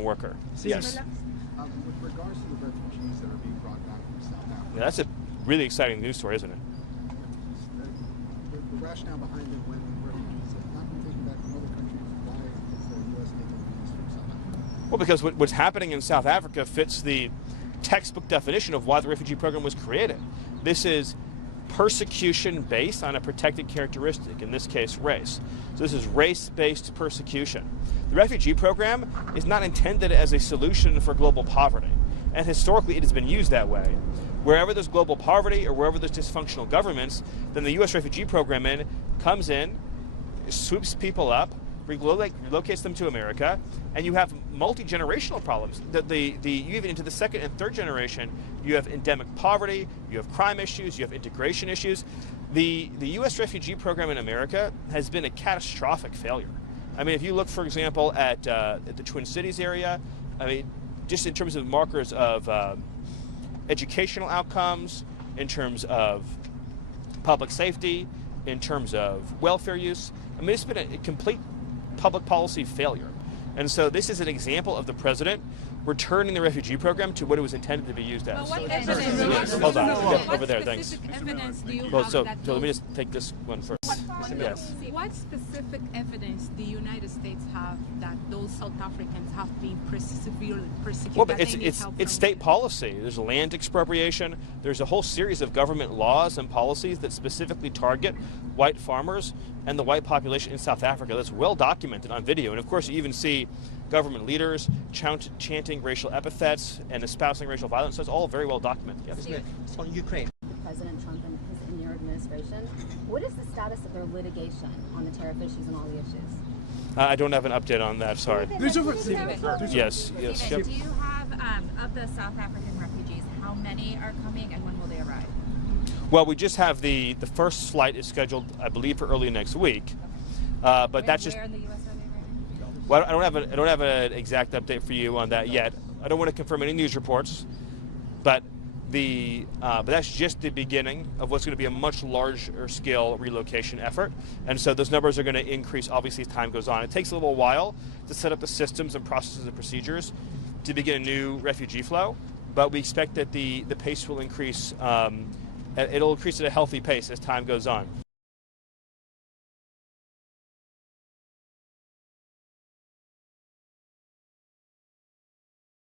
American worker. Yes. With regards to the refugees that are being brought back from South Africa, Yeah, that's a really exciting news story, isn't it? the rationale behind it when refugees have not been taken back from other countries, why is the U.S. taking these from South Africa? Well, because what's happening in South Africa fits the textbook definition of why the refugee program was created. This is persecution based on a protected characteristic, in this case race. So this is race-based persecution. The refugee program is not intended as a solution for global poverty, and historically it has been used that way. Wherever there's global poverty or wherever there's dysfunctional governments, then the U.S. refugee program comes in, swoops people up, relocates them to America, and you have multi-generational problems. You even into the second and third generation, you have endemic poverty, you have crime issues, you have integration issues. The U.S. refugee program in America has been a catastrophic failure. I mean, if you look, for example, at the Twin Cities area, I mean, just in terms of markers of educational outcomes, in terms of public safety, in terms of welfare use, I mean, it's been a complete public policy failure. And so this is an example of the president returning the refugee program to what it was intended to be used as. But what evidence? Hold on, over there, thanks. What specific evidence do you Well, have so that let me those- just take this one first. Yes. What specific evidence do the United States have that those South Africans have been severely persecuted? Well, but it's state policy. There's land expropriation. There's a whole series of government laws and policies that specifically target white farmers and the white population in South Africa. That's well documented on video. And of course, you even see government leaders chanting racial epithets and espousing racial violence. So it's all very well documented. Yes. It's on Ukraine. President Trump and your administration, what is the status of their litigation on the tariff issues and all the issues? I don't have an update on that. Sorry. Yes. Yep. Do you have, of the South African refugees, how many are coming and when will they arrive? Well, we just have the first flight is scheduled, I believe, for early next week. But that's just. Where in the U.S. are they right now? Well, I don't have an exact update for you on that yet. I don't want to confirm any news reports, but that's just the beginning of what's going to be a much larger scale relocation effort. And so those numbers are going to increase, obviously, as time goes on. It takes a little while to set up the systems and processes and procedures to begin a new refugee flow, but we expect that the pace will increase. It'll increase at a healthy pace as time goes on.